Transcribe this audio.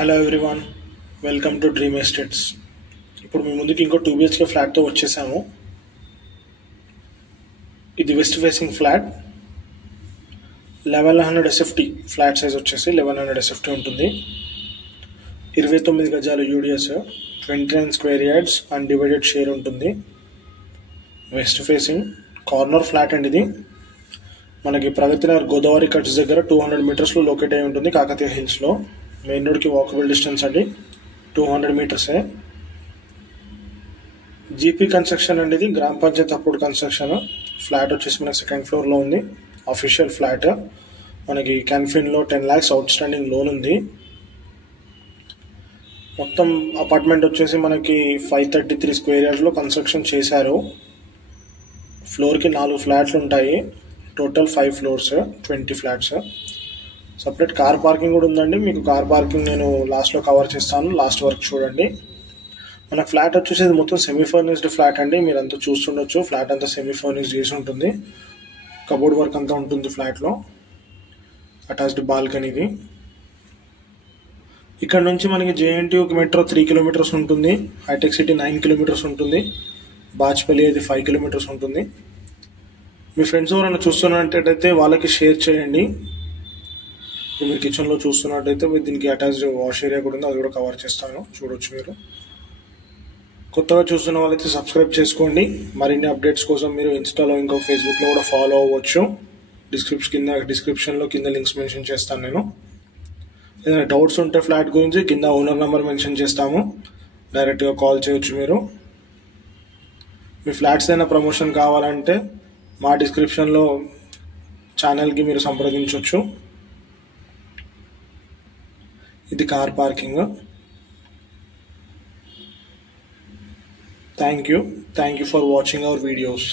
Hello everyone, welcome to dream estates. ఇప్పుడు మీ ముందుకి ఇంకో 2 BHK ఫ్లాట్తో వచ్చేసాము. ఇది west facing flat. 1100 SFT flat size వచ్చేసి 1100 SFT ఉంటుంది. 29 గజాలు UDS, 29 square yards undivided share ఉంటుంది. వెస్ట్ ఫేసింగ్ కార్నర్ ఫ్లాట్ అండి. ఇది మనకి ప్రగతి నగర్ గోదావరి కట్స్ దగ్గర 200 మీటర్స్లో లొకేట్ అయి ఉంటుంది. కాకతీయ హిల్స్లో మెయిన్ రోడ్కి వాకబుల్ డిస్టెన్స్ అండి, 200 మీటర్సే. జీపీ కన్స్ట్రక్షన్ అండి, ఇది గ్రామ పంచాయతీ అప్రూవ్డ్ కన్స్ట్రక్షన్. ఫ్లాట్ వచ్చేసి మనకి సెకండ్ ఫ్లోర్లో ఉంది. Official flat. మనకి క్యాన్ఫిన్లో 10 lakhs అవుట్ స్టాండింగ్ లోన్ ఉంది. మొత్తం అపార్ట్మెంట్ వచ్చేసి మనకి 533 స్క్వేర్ యార్డ్స్లో కన్స్ట్రక్షన్ చేశారు. ఫ్లోర్కి 4 ఫ్లాట్లు ఉంటాయి. Total 5 floors, 20 flats. Separate car parking కూడా ఉందండి. మీకు కార్ పార్కింగ్ నేను లాస్ట్లో కవర్ చేస్తాను, లాస్ట్ వరకు చూడండి. మన ఫ్లాట్ వచ్చేసి ఇది మొత్తం సెమీ ఫర్నిష్డ్ ఫ్లాట్ అండి. మీరు అంతా చూస్తుండొచ్చు, ఫ్లాట్ అంతా సెమీ ఫర్నిష్ చేసి ఉంటుంది. కబోర్డ్ వర్క్ అంతా ఉంటుంది ఫ్లాట్లో. అటాచ్డ్ బాల్కనీది. ఇక్కడ నుంచి మనకి JNTUకి మెట్రో 3 kilometers ఉంటుంది. హైటెక్ సిటీ 9 kilometers ఉంటుంది. బాచ్పల్లి అయితే 5 kilometers ఉంటుంది. మీ ఫ్రెండ్స్ ఎవరైనా చూస్తున్నట్టయితే వాళ్ళకి షేర్ చేయండి. మీరు కిచెన్లో చూస్తున్నట్టయితే దీనికి అటాచ్డ్ వాష్ ఏరియా కూడా ఉంది, అది కూడా కవర్ చేస్తాను, చూడొచ్చు మీరు. కొత్తగా చూస్తున్న వాళ్ళైతే సబ్స్క్రైబ్ చేసుకోండి. మరిన్ని అప్డేట్స్ కోసం మీరు ఇన్స్టాలో ఇంకా ఫేస్బుక్లో కూడా ఫాలో అవ్వచ్చు. డిస్క్రిప్షన్లో కింద లింక్స్ మెన్షన్ చేస్తాను నేను. ఏదైనా డౌట్స్ ఉంటే ఫ్లాట్ గురించి కింద ఓనర్ నెంబర్ మెన్షన్ చేస్తాము, డైరెక్ట్గా కాల్ చేయొచ్చు మీరు. మీ ఫ్లాట్స్ అయినా ప్రమోషన్ కావాలంటే మా డిస్క్రిప్షన్లో ఛానల్కి మీరు సంప్రదించవచ్చు. ఇది car parking. Thank you for watching our videos.